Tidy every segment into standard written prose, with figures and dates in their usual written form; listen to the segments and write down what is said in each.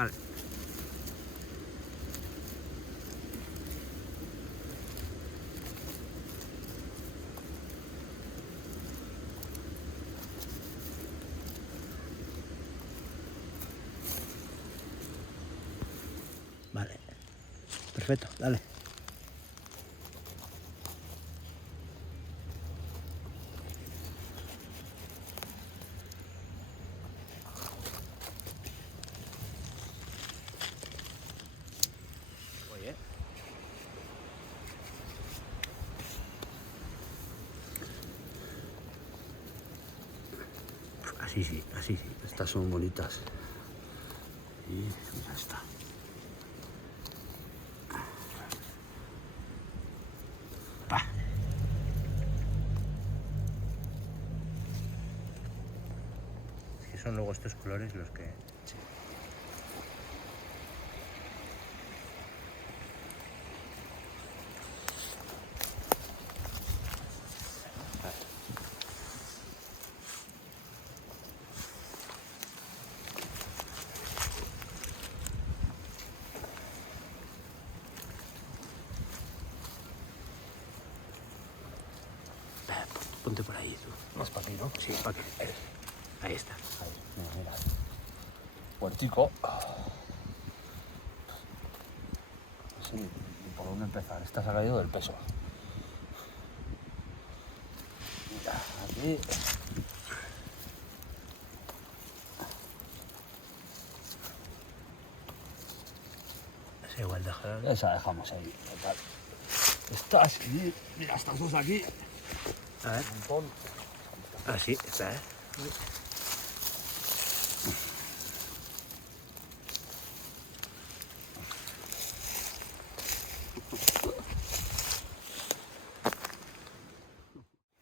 Vale. Vale. Perfecto, dale. Oye. Así sí, así sí. Estas son bonitas. Y ya está. Pa. Es que son luego estos colores los que... Sí. Ponte por ahí tú. Más para aquí, ¿no? Sí, para que... Ahí está. Ahí, mira. Puertico. No sé ni por dónde empezar. Esta se ha caído del peso. Mira, aquí. Es igual, déjala. Esa dejamos ahí. Total. Estas, y mira, estas dos aquí. A ver. Un montón. Así, está, ¿eh?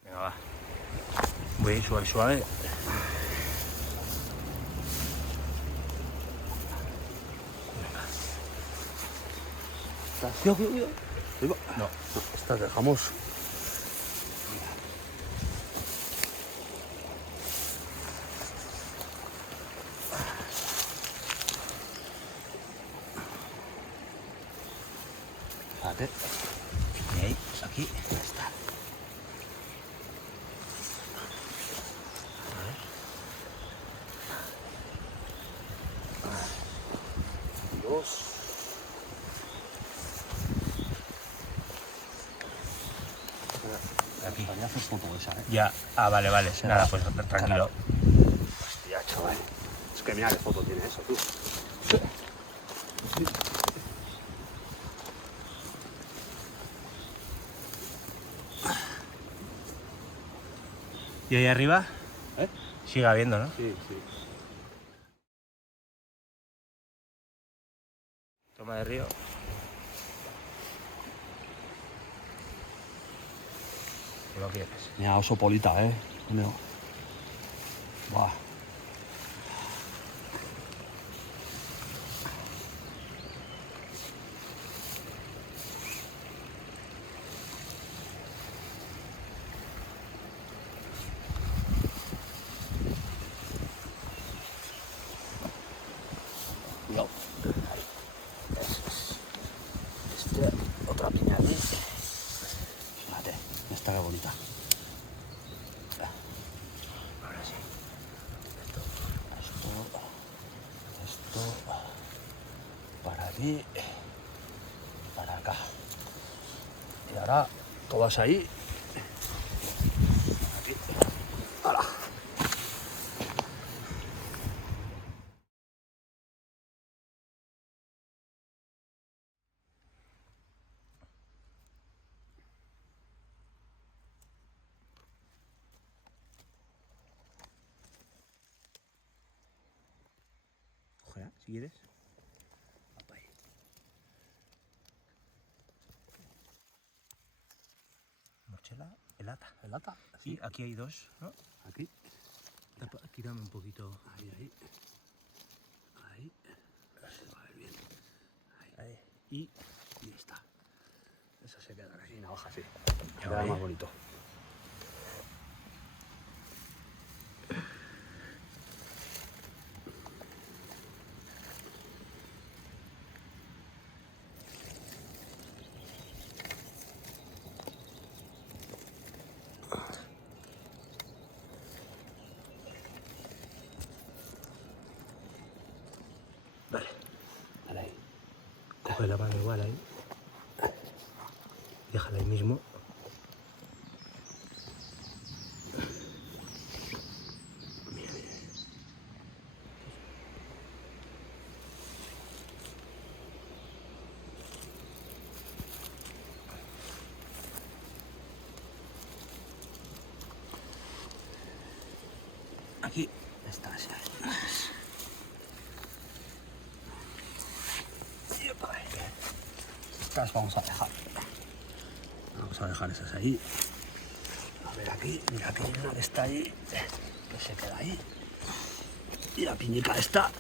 Venga, va. Voy a ir suave, suave. Estas, cuidado. Ahí va. No. Estas dejamos. Fíjate. Y ahí, aquí. Ya está. Dos. Aquí. Ya haces foto esa, ¿eh? Ya. Ah, vale, vale. Nada, pues tranquilo. Hostia, chaval. Es que mira qué foto tiene eso, tú. ¿Y ahí arriba? ¿Eh? Sigue habiendo, ¿no? Sí, sí. Toma de río. ¿Qué lo quieres? Mira, oso polita, ¿eh? Mira. Buah. Cuidado. Ahí. Eso es. Otra piña aquí. Fíjate, esta que bonita. Ahora sí. Esto para aquí, para acá. Y ahora todas ahí. Aquí. ¡Hala! Ojalá, si quieres. Mochila, el ata. ¿El lata? Sí, aquí hay dos, ¿no? Aquí. Quítame un poquito. Ahí, ahí. Ahí. A ver bien. Ahí. Y Y está. eso se quedará ahí. Y navaja, sí. Ya Queda ve. más bonito. Coge la mano igual ahí. Déjala ahí mismo. Aquí estás ya. Estas vamos a dejar. Vamos a dejar esas ahí. A ver aquí, mira que hay una que está ahí, que se queda ahí. Y la piñica está.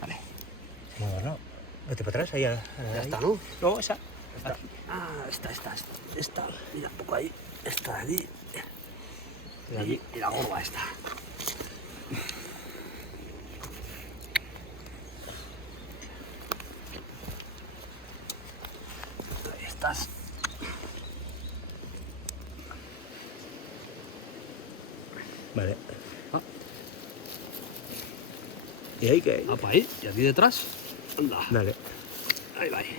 Vale, Bueno, vete para atrás, ahí. ya está, ¿no? No, esa. Está. Ah, esta, mira un poco ahí, esta de allí. Y la gorda esta. Ahí estás. Vale. Ah. ¿Y ahí qué hay? Apa, ahí, y aquí detrás. Anda, Dale. ahí va. Ahí.